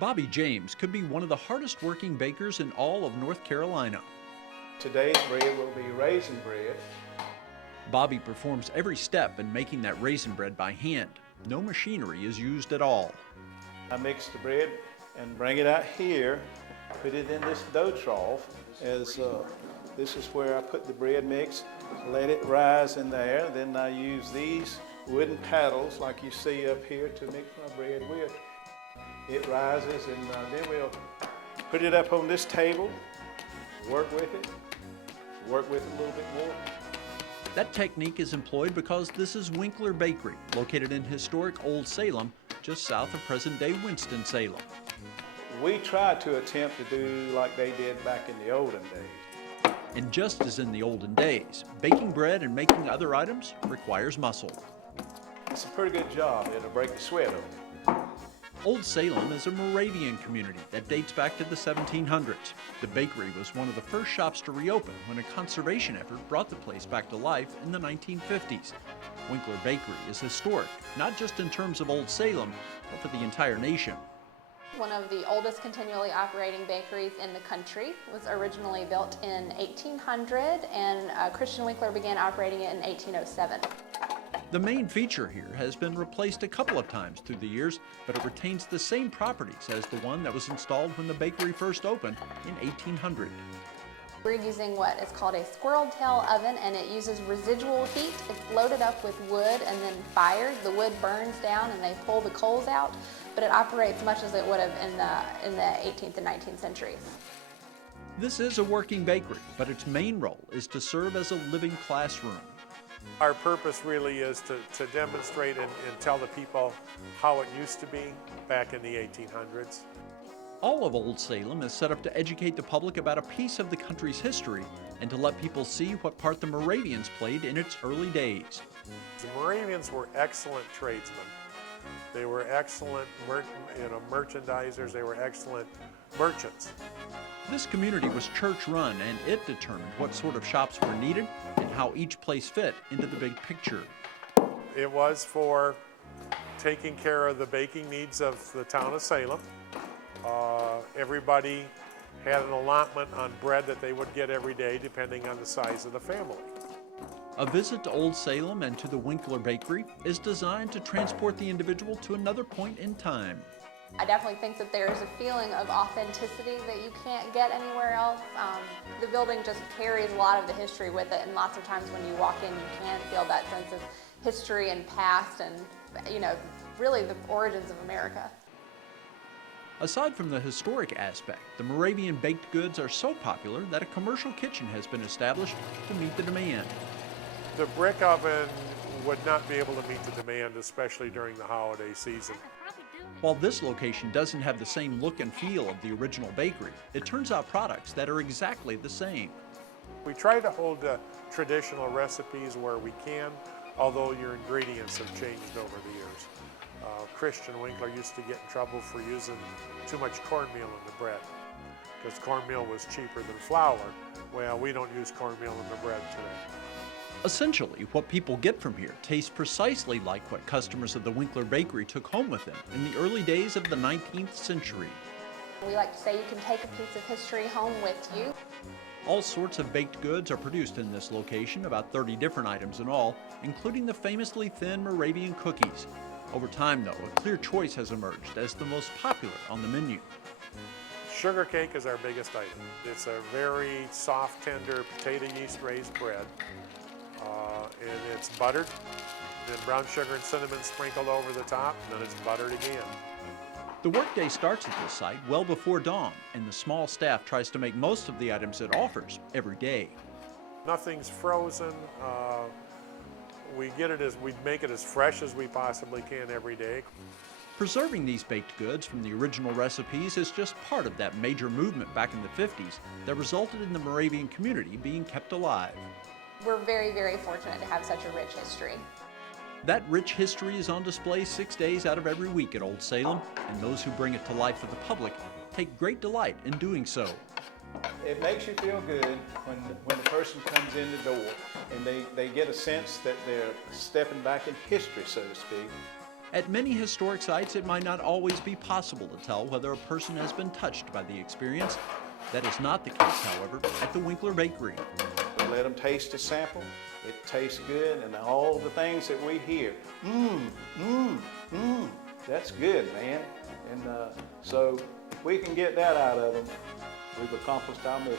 Bobby James could be one of the hardest working bakers in all of North Carolina. Today's bread will be raisin bread. Bobby performs every step in making that raisin bread by hand. No machinery is used at all. I mix the bread and bring it out here, put it in this dough trough. This is where I put the bread mix, let it rise in there. Then I use these wooden paddles like you see up here to mix my bread with. It rises and then we'll put it up on this table, work with it a little bit more. That technique is employed because this is Winkler Bakery, located in historic Old Salem, just south of present-day Winston-Salem. We try to attempt to do like they did back in the olden days. And just as in the olden days, baking bread and making other items requires muscle. It's a pretty good job. It'll break the sweat of it. Old Salem is a Moravian community that dates back to the 1700s. The bakery was one of the first shops to reopen when a conservation effort brought the place back to life in the 1950s. Winkler Bakery is historic, not just in terms of Old Salem, but for the entire nation. One of the oldest continually operating bakeries in the country. It was originally built in 1800 and Christian Winkler began operating it in 1807. The main feature here has been replaced a couple of times through the years, but it retains the same properties as the one that was installed when the bakery first opened in 1800. We're using what is called a squirrel tail oven, and it uses residual heat. It's loaded up with wood and then fired. The wood burns down and they pull the coals out, but it operates much as it would have in the 18th and 19th centuries. This is a working bakery, but its main role is to serve as a living classroom. Our purpose really is to demonstrate and tell the people how it used to be back in the 1800s. All of Old Salem is set up to educate the public about a piece of the country's history and to let people see what part the Moravians played in its early days. The Moravians were excellent tradesmen. They were excellent merchandisers. They were excellent merchants. This community was church-run, and it determined what sort of shops were needed and how each place fit into the big picture. It was for taking care of the baking needs of the town of Salem. Everybody had an allotment on bread that they would get every day depending on the size of the family. A visit to Old Salem and to the Winkler Bakery is designed to transport the individual to another point in time. I definitely think that there's a feeling of authenticity that you can't get anywhere else. The building just carries a lot of the history with it, and lots of times when you walk in, you can feel that sense of history and past and, really the origins of America. Aside from the historic aspect, the Moravian baked goods are so popular that a commercial kitchen has been established to meet the demand. The brick oven would not be able to meet the demand, especially during the holiday season. While this location doesn't have the same look and feel of the original bakery, it turns out products that are exactly the same. We try to hold traditional recipes where we can, although your ingredients have changed over the years. Christian Winkler used to get in trouble for using too much cornmeal in the bread because cornmeal was cheaper than flour. Well, we don't use cornmeal in the bread today. Essentially, what people get from here tastes precisely like what customers of the Winkler Bakery took home with them in the early days of the 19th century. We like to say you can take a piece of history home with you. All sorts of baked goods are produced in this location, about 30 different items in all, including the famously thin Moravian cookies. Over time, though, a clear choice has emerged as the most popular on the menu. Sugar cake is our biggest item. It's a very soft, tender, potato yeast raised bread. And it's buttered, then brown sugar and cinnamon sprinkled over the top, and then it's buttered again. The workday starts at this site well before dawn, and the small staff tries to make most of the items it offers every day. Nothing's frozen. We make it as fresh as we possibly can every day. Preserving these baked goods from the original recipes is just part of that major movement back in the 50s that resulted in the Moravian community being kept alive. We're very, very fortunate to have such a rich history. That rich history is on display 6 days out of every week at Old Salem, and those who bring it to life for the public take great delight in doing so. It makes you feel good when the person comes in the door and they get a sense that they're stepping back in history, so to speak. At many historic sites, it might not always be possible to tell whether a person has been touched by the experience. That is not the case, however, at the Winkler Bakery. Let them taste a sample. It tastes good, and all the things that we hear, that's good, man. And so if we can get that out of them, we've accomplished our mission.